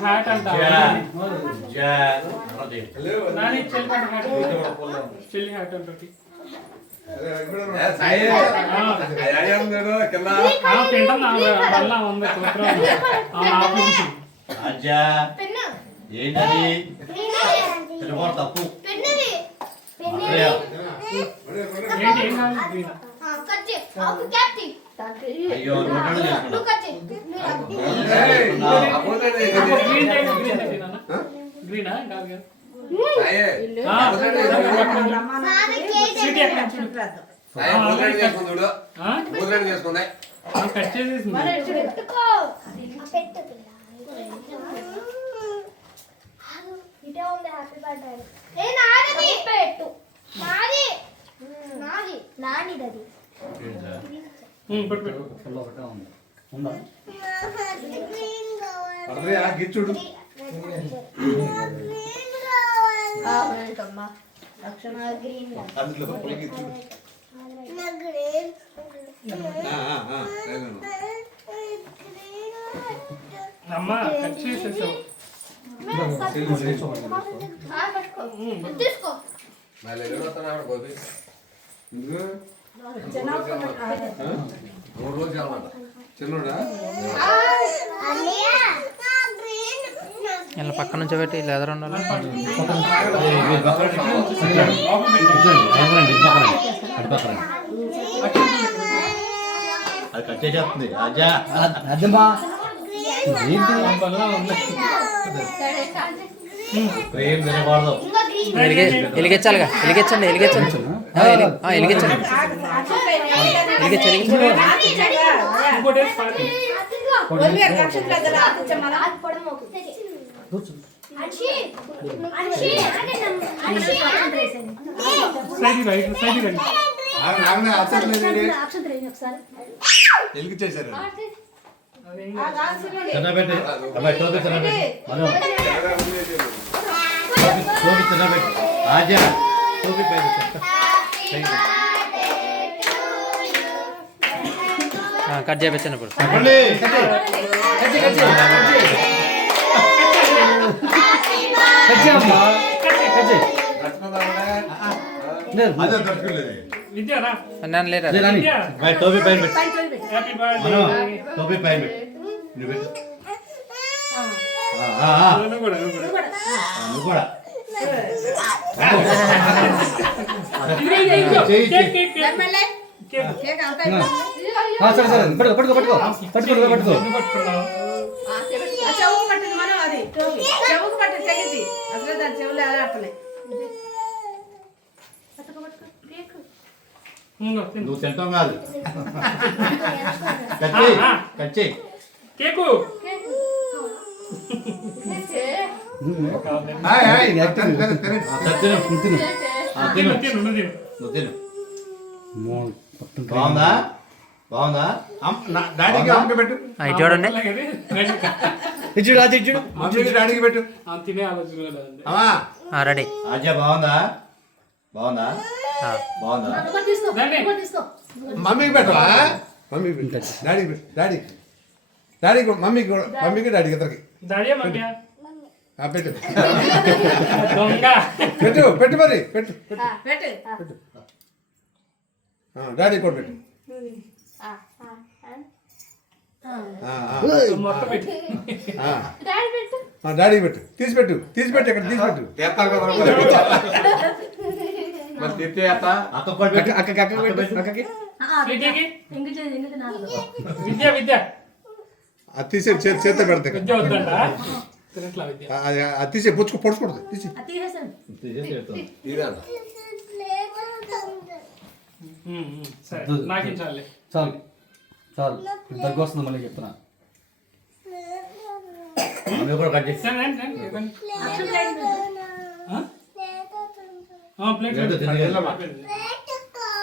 Hat అంట నాని చెల్లి hat అంటది తింటా ఉంది ఏంటది తప్పు అయ్యో గ్రీనా కాదు కట్ చేసేసి గిచ్చుడు అమ్మా కట్ చేసేసావు చిన్నోడా ఇలా పక్క నుంచి పెట్టి ఇలా ఎదురు ఉండాలి. అది కట్ చేసేస్తుంది అజ్జా అద్దమ్మా ఏం తినకూడదు వెలిగించాలిగా వెలిగించండి వెలిగించండి వెలిగించండి వెలిగించేశారు తినబెట్టి అబ్బాయి టోపీ తినబెట్టి మనం టోపీ తినబెట్టి ఆజా టోపీ పై కట్ చేయించండి ఇప్పుడు. నన్ను లేదా టోపీ పైన పెట్టి టోపీ పైన పెట్టి నువ్వు పెట్టు నువ్వు కూడా సరే సరే పట్టుకో పట్టుకో పట్టుకో పట్టుకో పట్టుకో నువ్వు తింటాం కాదు కచ్చి కచ్చి కేకు బాగుందా బాగుందా డాడీకి అమ్మకి పెట్టు ఇటు చూడండి ఇచ్చుడు అది ఇచ్చుడు మమ్మీకి డాడీకి పెట్టు తినే ఆలోచన రెడీ. ఆజా బాగుందా బాగుందా బాగుందా మమ్మీకి పెట్టవా మమ్మీకి పెట్టు డాడీకి పెట్టు డాడీకి డాడీకి మమ్మీకి డాడీకి ఇద్దరికి డాడీ మమ్మీ పెట్టు దొంగ పెట్టు పెట్టు మరి పెట్టు డాడీ కూడా పెట్టు మొత్తం పెట్టి డాడీ పెట్టు తీసిపెట్టు తీసిపెట్టు ఇక్కడ తీసిపెట్టు విద్య విద్య అది తీసే చేత పెడతా విద్య వద్దంట అది తీసే పొడుచుకూడదు తీసి సరే నాకించాలి చాలు చాలు దగ్గు వస్తుంది మళ్ళీ చెప్తున్నా కూడా కట్ చేసి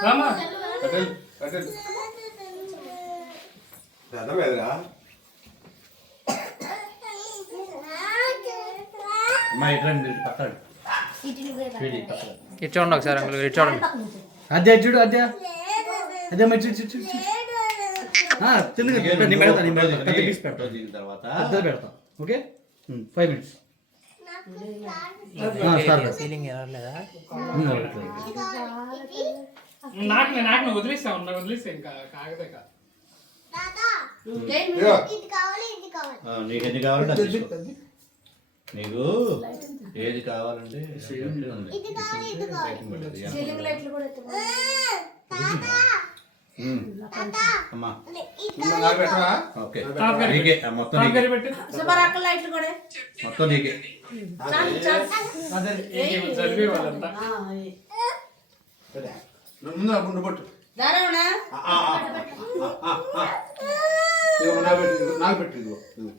రామా అమ్మా ఇట్లా పక్కన ఇటు చూడండి ఒకసారి అంకుల్ ఇటు చూడండి. అదే చూడు అదే అదే మరి చూడు చూడు చూడు చిన్నగా నీకే నేను నువ్వు పెడతా, నేను ఫోటో పెడతా. పెద్ద దిగి, పీస్ పెడతా. ఫోటో దిగిన తర్వాత పెద్ద పెడతా. Okay 5 minutes. స్టార్ట్. సీలింగ్ ఎవరలేదా నాకు వదిలేస్తా ఇంకా కాగదే కాదు. ఇదిగో. నీకు ఎన్ని కావాలంటే అది తీసుకో. నీకు ఏది కావాలంటే అమ్మా నాకు పెట్టవా? ఓకే టాప్ గరి నీకే మొత్తం టాప్ నీకే గరి పెట్టు. మొత్తం నీకే చదివే వాళ్ళంతా ముందు గుండు పట్టు ఇదిగో నాకు పెట్టు, ఇదిగో, నాకు పెట్టు ఇదిగో, ఇదిగో.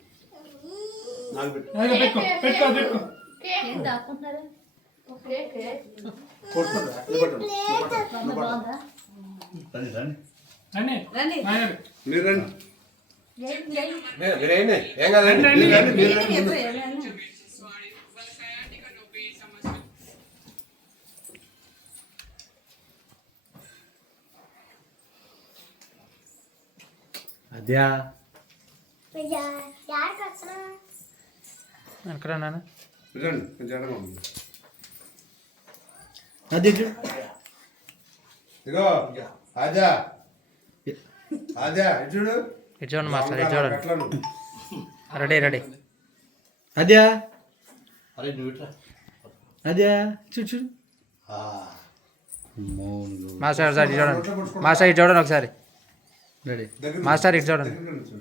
నాకు పెట్టు అదిగో పెట్టుకో కొట్టుకుంటా ఇది పట్టు నువ్వు పట్టు. రండి రండి రండి మీరు రండి మీరేంటి ఏం కాదండి రండి. మీరు రండి, మీరు రండి ముందు. అద్యా ఎక్కడ నాన్న మీరు రండి కొంచెం ఎడమ ఉంది. అది ఇటు. ఇదిగో ఆజా ఆజా ఇటు చూడు ఇటు చూడండి మాస్టర్ ఇటు చూడండి అట్లా నువ్వు. రెడీ అద్యా అరే నువ్వు ఇట్రా అద్యా చూడు చూడు. మాస్టర్ ఒకసారి ఇటు చూడండి మాస్టర్ ఇటు చూడండి ఒకసారి రెడీ. దగ్గర మాస్టర్ ఇటు చూడండి దగ్గర కూర్చో.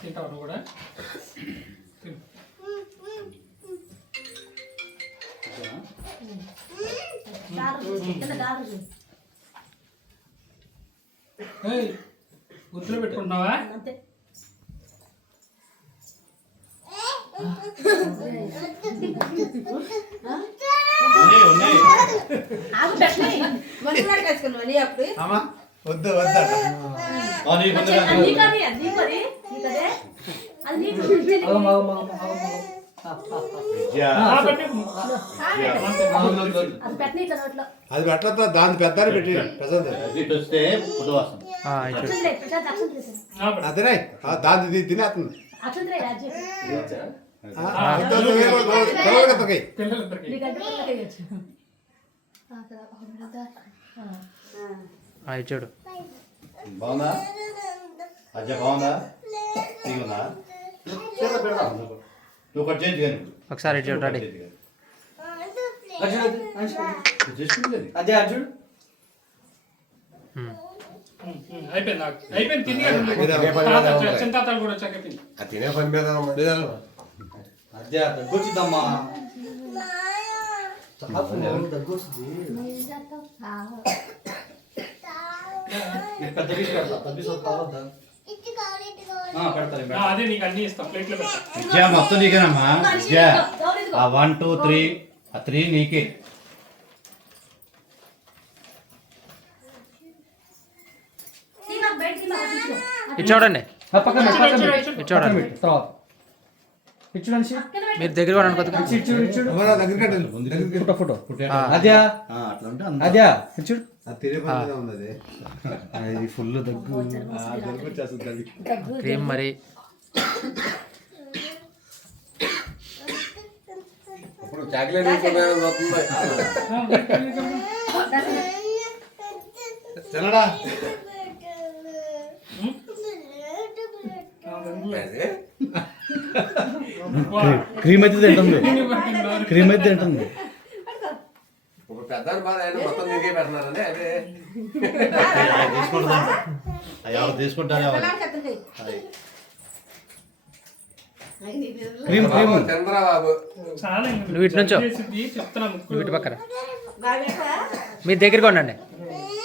తింటావు నువ్వు కూడా తిను. ఏయ్, గుర్తులో పెట్టుకుంటున్నావా? ఉన్నాయి ఉన్నాయి అమ్మా వద్దు వద్దు నీకు ఉంది కదా? విద్య. పెట్టు. అది పెట్టద్దా దాని పెద్దాన్ని పెట్టి ప్రసాద్ ఇటు వస్తే ఫోటో వస్తుంది ఇటు పెట్టు. అదేనే దాన్ని తినేస్తుంది పిల్లలిద్దరికి. ఇటు చూడు బాగుందా అజ్జ బాగుందా నీకుందా నువ్వు కట్ చేయించు కానీ ఒకసారి ఇటు చూడు రెడీ అదే అర్జున్ అయిపోయింది నాకు. అయిపోయింది తిని చిన్న తాతలు కూడా వచ్చాక అయిపోయింది. తినే పని మీద అదే దగ్గొచ్చుద్దమ్మా దగ్గొచ్చుద్ది పెద్ద పీస్ పెడతా పెద్ద పీస్ కావద్దా పెడతా అదే నీకు అన్ని ఇస్తాం ప్లేట్లో పెడతా. విద్య మొత్తం నీకేనమ్మా విద్య ఆ 1 2 3 ఆ 3 నీకే ఇటు చూడండి పక్కన ఇటు చూడండి తర్వాత ఇచ్చుడండి మీరు దగ్గర కూడా అనుకోదు దగ్గరికి ఫోటో ఫోటో పుట్టే- అదే అట్లా ఉంటే అంత అదే ఇచ్చుడు తినే పని మీద ఉంది అది అది ఫుల్ దగ్గు దగ్గు వచ్చేస్తుంది అది క్రీమ్ మరి ఇప్పుడు చాక్లెట్ తినడా క్రీమ్ అయితే తింటుంది క్రీమ్ అయితే తింటుంది ఒక పెద్ద బాధ అయినా మొత్తం నీకే పెడుతున్నారండి అదే అది తీసుకుంటుందంట అది ఎవరు తీసుకుంటారు ఎవరు క్రీమ్ క్రీమ్ చంద్రా బాబు చాలా నువ్వు ఇటు నుంచో. చేసింది చెప్తున్నా నువ్వు ముక్కులు. ఇటు పక్కన మీరు దగ్గరగా ఉండండి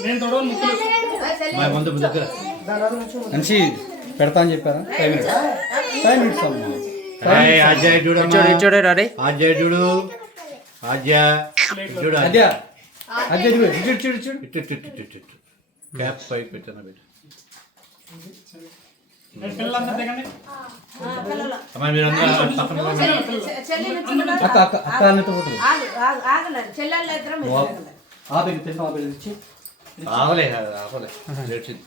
నేను తొడవను ముక్కులు. మా ముందు దగ్గర మనిషి పెడతా అని చెప్పారా 5 minutes 5 minutes అమ్మా ఆద్య చూడమ్మా ఇచ్చోడే రాడే ఆద్య చూడు ఆద్య చూడు అద్య అద్య చూడు చూడు చూడు చూడు ఇటు క్యాప్ పైకి పెట్టాను బిడ్డ పిల్లలంతా దిగండి. అమ్మా మీరు అందరూ పక్కన అక్క అక్క అక్క అన్నట్టు పోతుంది ఆపేది తింటాం ఆపేది ఇచ్చి ఆగలే ఏడ్చింది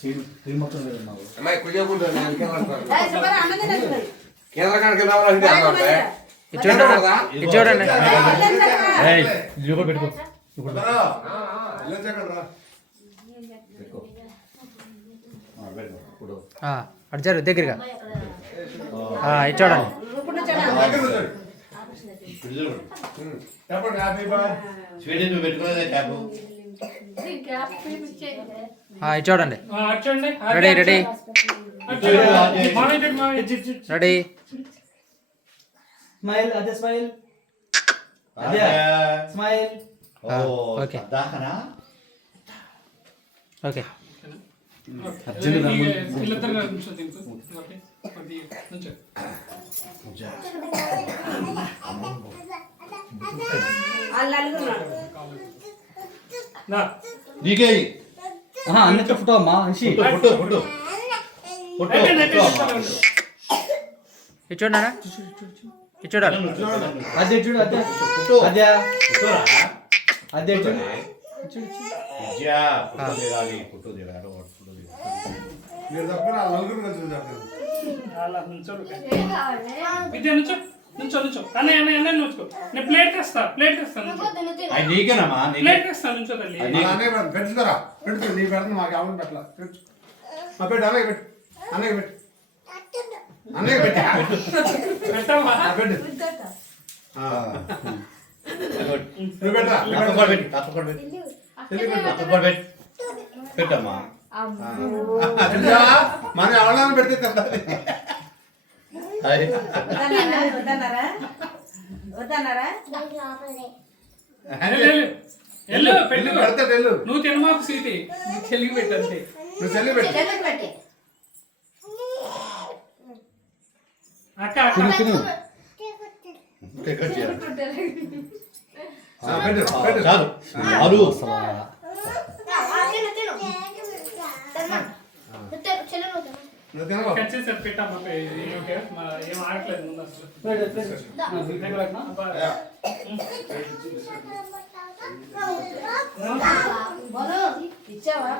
సీన్ క్రీమ్ మొత్తం లేదు మాకు అమ్మాయి కుయ్యకుంటా నేను కేంద్ర కాడికి రావాలంటే ఇచ్చోడండి ఏయ్ ఇది కూడా పెట్టుకో అడిచారు దగ్గరగా ఇచ్చోడండి చెప్పండి హ్యాపీ బర్త్ స్వీట్ నువ్వు పెట్టుకోలేదా క్యాప్ ఇచ్చోడండి అచ్చండి. రెడీ రెడీ మామయ్య రెడీ స్మైల్ అదే స్మైల్ అదే స్మైల్ ఓకే. దాకనా ఓకే వీళ్ళిద్దరు నిమిషం దింపు. ఓకే. కొద్దిగా నుంచో. నా. నీకే అన్నట్టు ఫోటో అమ్మా మనిషి ఫోటో ఫోటో ఫోటో అయిపోయింది, అయిపోయింది. ఇచ్చోడా ఇచ్చోడాలి అదే చూడు అదే ఫోటో అదే ఫోటోరా అదే చూడు విద్యా ఫోటో దిగాలి ఫోటో దిగాలి ఫోటో దిగాలి మీరు తప్ప నా నలుగురు కలిసి చెప్పండి అలా నుంచోడు. విద్య నుంచో నుంచో నుంచో. అన్నయ్య అన్నయ్య అన్నయ్య నుంచుకో. నేను ప్లేట్ తెస్తాను నుంచో. అది నీకేనమ్మా ప్లేట్ తెస్తాను నుంచో తల్లి. అన్నయ్య పెట్టుకురా పెట్టు నీ పెడతాను మాకు ఎవరు పెట్టలా పెట్టు పెట్టు అన్నయ్య పెట్టు అన్నయ్య పెట్టు అన్నయ్య పెట్టు పెట్టావా? పెట్టు నువ్వు పెట్టరా పెట్టమ్మా మన ఎవరైనా పెడితే తింటారు ఎల్లు పెట్టు. పెడతాడు వెళ్ళు నువ్వు తినమాకు సీటి చెల్లికి పెట్టంతే. నువ్వు చెల్లి పెట్టు అక్క అక్క తిను పెట్టు పెట్టు చాలు చాలు నువ్వు తినవా కట్ చేసారు పెట్టమ్మా. ఓకే ఏం ఆడట్లేదు ముందు అసలు. అబ్బా. ఇచ్చావా